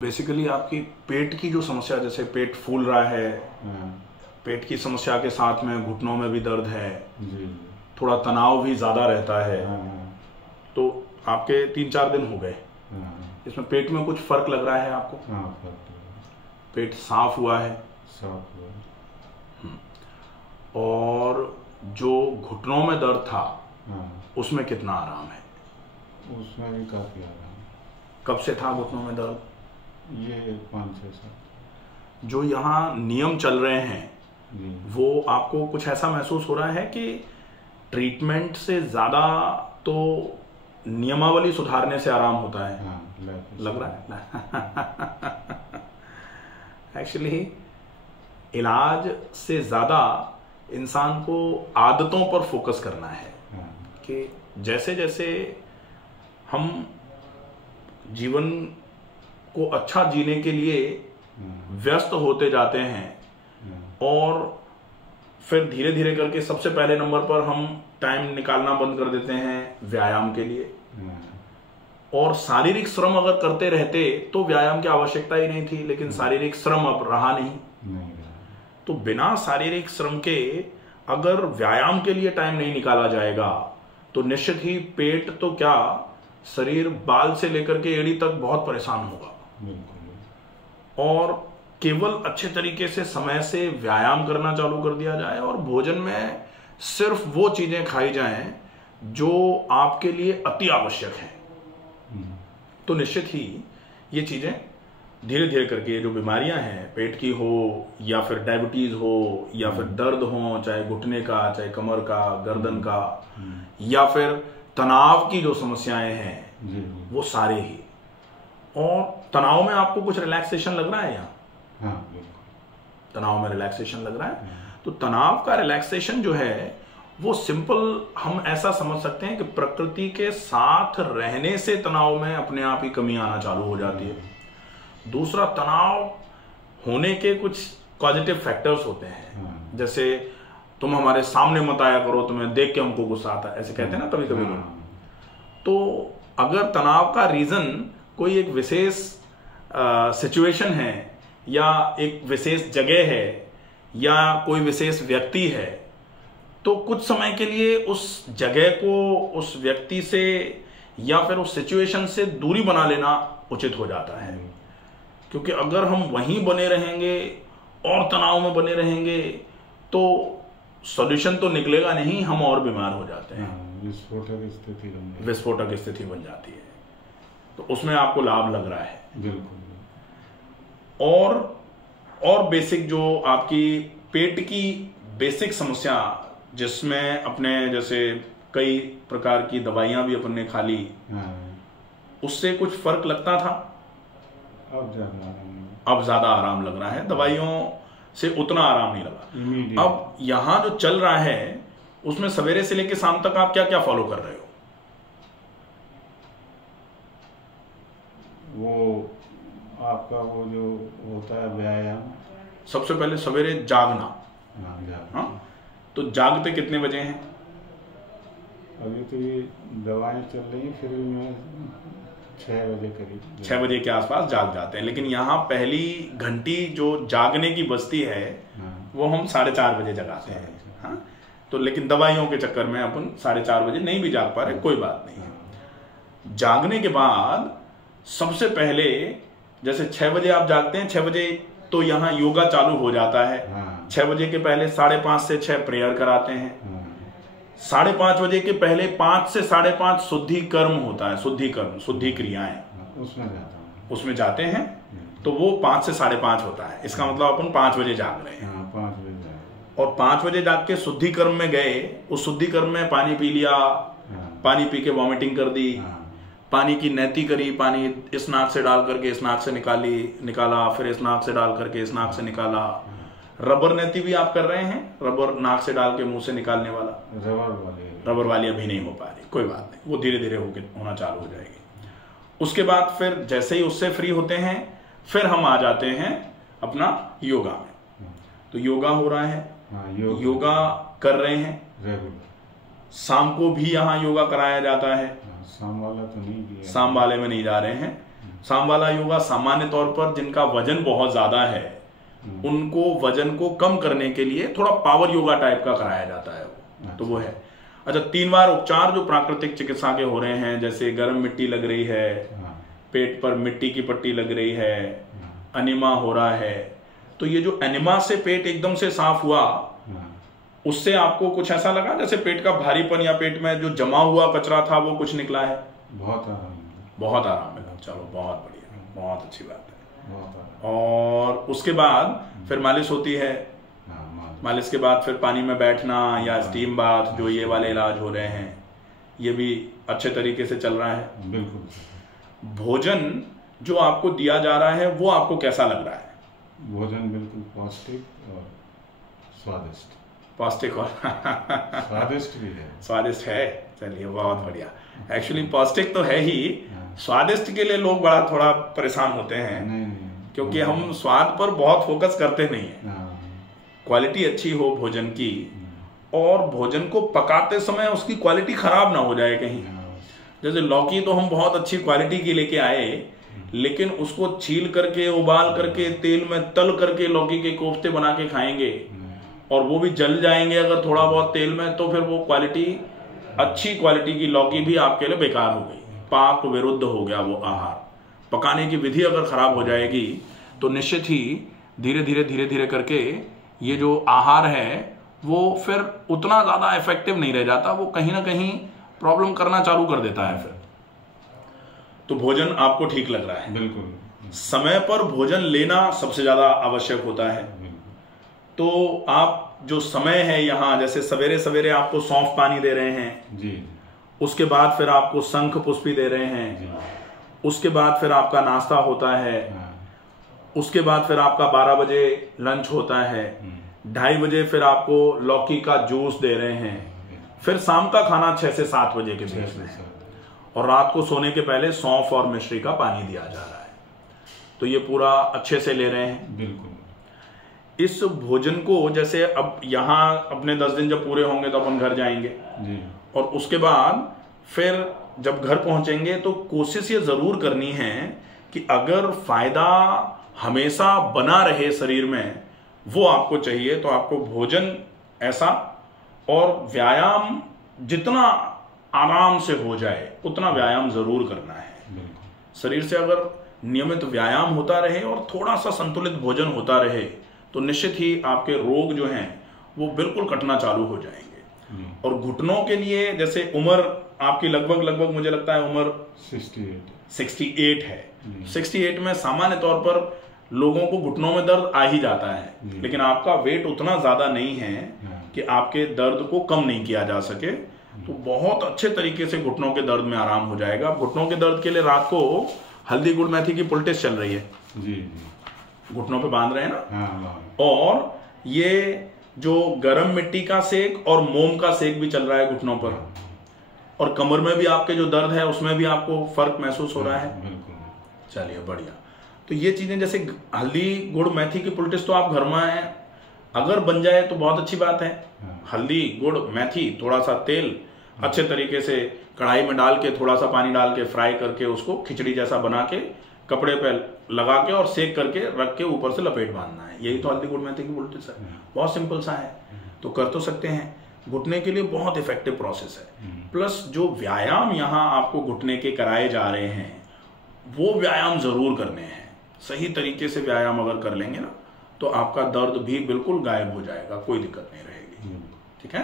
Basically आपकी पेट की जो समस्या, जैसे पेट फूल रहा है, पेट की समस्या के साथ में घुटनों में भी दर्द है जी। थोड़ा तनाव भी ज़्यादा रहता है, तो आपके 3-4 दिन हो गए, इसमें पेट में कुछ फर्क लग रहा है आपको? हाँ, फर्क पेट साफ हुआ है? साफ हुआ। और जो घुटनों में दर्द था उसमें कितना आराम है? उसमें भी काफ़ी आराम। कब से था घुटनों में दर्द? ये 5-6 साल। जो यहाँ नियम चल रहे हैं जी। वो आपको कुछ ऐसा महसूस हो रहा है कि ट्रीटमेंट से ज़्यादा तो नियमावली सुधारने से आराम होता है? हाँ, लग रहा है एक्चुअली इलाज से ज़्यादा इंसान को आदतों पर फोकस करना है। कि जैसे जैसे हम जीवन को अच्छा जीने के लिए व्यस्त होते जाते हैं और फिर धीरे धीरे करके सबसे पहले नंबर पर हम टाइम निकालना बंद कर देते हैं व्यायाम के लिए, और शारीरिक श्रम अगर करते रहते तो व्यायाम की आवश्यकता ही नहीं थी, लेकिन शारीरिक श्रम अब रहा नहीं। तो बिना शारीरिक श्रम के अगर व्यायाम के लिए टाइम नहीं निकाला जाएगा तो निश्चित ही पेट तो क्या, शरीर बाल से लेकर के एड़ी तक बहुत परेशान होगा। और केवल अच्छे तरीके से समय से व्यायाम करना चालू कर दिया जाए और भोजन में सिर्फ वो चीजें खाई जाएं जो आपके लिए अति आवश्यक है, तो निश्चित ही ये चीजें धीरे धीरे करके जो बीमारियां हैं, पेट की हो या फिर डायबिटीज हो या फिर दर्द हो, चाहे घुटने का, चाहे कमर का, गर्दन का, या फिर तनाव की जो समस्याएं हैं, वो सारे ही। और तनाव में आपको कुछ रिलैक्सेशन लग रहा है यहाँ? हाँ, तनाव में रिलैक्सेशन लग रहा है। तो तनाव का रिलैक्सेशन जो है वो सिंपल हम ऐसा समझ सकते हैं कि प्रकृति के साथ रहने से तनाव में अपने आप ही कमी आना चालू हो जाती है। दूसरा, तनाव होने के कुछ पॉजिटिव फैक्टर्स होते हैं, जैसे तुम हमारे सामने मत आया करो, तुम्हें देख के हमको गुस्सा आता है, ऐसे कहते हैं ना कभी कभी लोग। तो अगर तनाव का रीजन कोई एक विशेष सिचुएशन है या एक विशेष जगह है या कोई विशेष व्यक्ति है, तो कुछ समय के लिए उस जगह को, उस व्यक्ति से या फिर उस सिचुएशन से दूरी बना लेना उचित हो जाता है। क्योंकि अगर हम वहीं बने रहेंगे और तनाव में बने रहेंगे तो सॉल्यूशन तो निकलेगा नहीं, हम और बीमार हो जाते हैं। विस्फोटक स्थिति बन जाती है। तो उसमें आपको लाभ लग रहा है? बिल्कुल। और बेसिक जो आपकी पेट की बेसिक समस्या, जिसमें अपने जैसे कई प्रकार की दवाइयां भी अपन ने खा ली, उससे कुछ फर्क लगता था? अब ज्यादा आराम लग रहा है, दवाइयों से उतना आराम नहीं लगा। अब यहां जो चल रहा है उसमें सवेरे से लेकर शाम तक आप क्या क्या फॉलो कर रहे हो? वो आपका वो जो होता है व्यायाम, सबसे पहले सवेरे जागना। हाँ, तो जागते कितने बजे हैं? अभी तो ये दवाएं चल रही हैं, फिर मैं 6 बजे करीब, 6 बजे के आसपास जाग जाते हैं। लेकिन यहाँ पहली घंटी जो जागने की बजती है वो हम 4:30 बजे जगाते हैं। हाँ, तो लेकिन दवाइयों के चक्कर में अपन 4:30 बजे नहीं भी जाग पा रहे, कोई बात नहीं है। जागने के बाद सबसे पहले, जैसे 6 बजे आप जागते हैं, 6 बजे तो यहाँ योगा चालू हो जाता है। 6 बजे के पहले 5:30 से 6 प्रेयर कराते हैं। 5:30 बजे के पहले 5 से 5:30 शुद्धि कर्म होता है, शुद्धि कर्म, शुद्धि क्रियाएं, उसमें जाते हैं। तो वो 5 से 5:30 होता है। इसका मतलब अपन 5 बजे जाग रहे हैं। 5 बजे और 5 बजे जाग के शुद्धि कर्म में गए, उस शुद्धि कर्म में पानी पी लिया, पानी पी के वॉमिटिंग कर दी, पानी की नैती करी, पानी इस नाक से डाल करके इस नाक से निकाला, फिर इस नाक से डाल करके इस नाक से निकाला। रबर नैती भी आप कर रहे हैं, रबर नाक से डाल के मुंह से निकालने वाला? रबर वाली अभी नहीं हो पा रही, कोई बात नहीं, वो धीरे धीरे होना चालू हो जाएगी। उसके बाद फिर जैसे ही उससे फ्री होते हैं फिर हम आ जाते हैं अपना योगा में। तो योगा हो रहा है, योगा कर रहे हैं। शाम को भी यहाँ योगा कराया जाता है। शाम वाला तो नहीं किया, शाम वाले में नहीं जा रहे हैं। साम वाला योगा सामान्य तौर पर जिनका वजन बहुत ज्यादा है उनको वजन को कम करने के लिए थोड़ा पावर योगा टाइप का कराया जाता है वो, तो वो है। अच्छा, 3 बार उपचार जो प्राकृतिक चिकित्सा के हो रहे हैं, जैसे गर्म मिट्टी लग रही है, पेट पर मिट्टी की पट्टी लग रही है, अनिमा हो रहा है, तो ये जो एनिमा से पेट एकदम से साफ हुआ, उससे आपको कुछ ऐसा लगा जैसे पेट का भारीपन या पेट में जो जमा हुआ कचरा था वो कुछ निकला है? बहुत आराम मिला। चलो बहुत बढ़िया, बहुत अच्छी बात है। और उसके बाद फिर मालिश होती है, मालिश के बाद फिर पानी में बैठना या स्टीम बाथ, जो ये वाले इलाज हो रहे हैं, ये भी अच्छे तरीके से चल रहा है। बिल्कुल। भोजन जो आपको दिया जा रहा है वो आपको कैसा लग रहा है? भोजन बिल्कुल पौष्टिक और स्वादिष्ट। पौष्टिक और स्वादिष्ट भी है। स्वादिष्ट है, चलिए बहुत बढ़िया। एक्चुअली पौष्टिक तो है ही, स्वादिष्ट के लिए लोग बड़ा थोड़ा परेशान होते हैं। नहीं, क्योंकि हम स्वाद पर बहुत फोकस करते नहीं है। क्वालिटी अच्छी हो भोजन की, और भोजन को पकाते समय उसकी क्वालिटी खराब ना हो जाए कहीं। जैसे लौकी तो हम बहुत अच्छी क्वालिटी की लेके आए, लेकिन उसको छील करके, उबाल करके, तेल में तल करके लौकी के कोफ्ते बना के खाएंगे और वो भी जल जाएंगे अगर थोड़ा बहुत तेल में, तो फिर वो क्वालिटी, अच्छी क्वालिटी की लौकी भी आपके लिए बेकार हो गई, पाक विरुद्ध हो गया वो आहार। पकाने की विधि अगर खराब हो जाएगी तो निश्चित ही धीरे धीरे करके ये जो आहार है वो फिर उतना ज्यादा इफेक्टिव नहीं रह जाता, वो कहीं ना कहीं प्रॉब्लम करना चालू कर देता है फिर। तो भोजन आपको ठीक लग रहा है? बिल्कुल। समय पर भोजन लेना सबसे ज्यादा आवश्यक होता है। तो आप जो समय है यहाँ, जैसे सवेरे सवेरे आपको सौंफ पानी दे रहे हैं जी, उसके बाद फिर आपको शंख पुष्पी दे रहे हैं, उसके बाद फिर आपका नाश्ता होता है, उसके बाद फिर आपका 12 बजे लंच होता है, 2:30 बजे फिर आपको लौकी का जूस दे रहे हैं, फिर शाम का खाना 6 से 7 बजे के बीच में है, और रात को सोने के पहले सौंफ और मिश्री का पानी दिया जा रहा है। तो ये पूरा अच्छे से ले रहे हैं। बिल्कुल। इस भोजन को जैसे अब यहाँ अपने 10 दिन जब पूरे होंगे तो अपन घर जाएंगे जी, और उसके बाद फिर जब घर पहुंचेंगे तो कोशिश ये जरूर करनी है कि अगर फायदा हमेशा बना रहे शरीर में, वो आपको चाहिए तो आपको भोजन ऐसा और व्यायाम जितना आराम से हो जाए उतना व्यायाम जरूर करना है। शरीर से अगर नियमित व्यायाम होता रहे और थोड़ा सा संतुलित भोजन होता रहे तो निश्चित ही आपके रोग जो हैं वो बिल्कुल कटना चालू हो जाएंगे। और घुटनों के लिए जैसे उम्र आपकी लगभग मुझे लगता है उम्र 68 है। 68 में सामान्य तौर पर लोगों को घुटनों में दर्द आ ही जाता है, लेकिन आपका वेट उतना ज्यादा नहीं है कि आपके दर्द को कम नहीं किया जा सके। तो बहुत अच्छे तरीके से घुटनों के दर्द में आराम हो जाएगा। घुटनों के दर्द के लिए रात को हल्दी गुड़ मेथी की पुलटिस चल रही है जी, घुटनों पे बांध रहे हैं ना। और ये जो गरम मिट्टी का सेक और मोम का सेक भी चल रहा है घुटनों पर, और कमर में भी आपके जो दर्द है उसमें भी आपको फर्क महसूस हो रहा है। चलिए बढ़िया। तो ये चीजें जैसे हल्दी गुड़ मेथी की पुलटिस तो आप घर में अगर बन जाए तो बहुत अच्छी बात है। हल्दी गुड़ मेथी, थोड़ा सा तेल अच्छे तरीके से कढ़ाई में डाल के, थोड़ा सा पानी डाल के फ्राई करके उसको खिचड़ी जैसा बना के कपड़े पे लगा के और सेक करके रख के ऊपर से लपेट बांधना है। यही तो हल्दी गुड़ मेथी की पुलटिस है। बहुत सिंपल सा है, तो कर तो सकते हैं। घुटने के लिए बहुत इफेक्टिव प्रोसेस है। प्लस जो व्यायाम यहाँ आपको घुटने के कराए जा रहे हैं वो व्यायाम जरूर करने हैं। सही तरीके से व्यायाम अगर कर लेंगे ना तो आपका दर्द भी बिल्कुल गायब हो जाएगा, कोई दिक्कत नहीं रहेगी। ठीक है।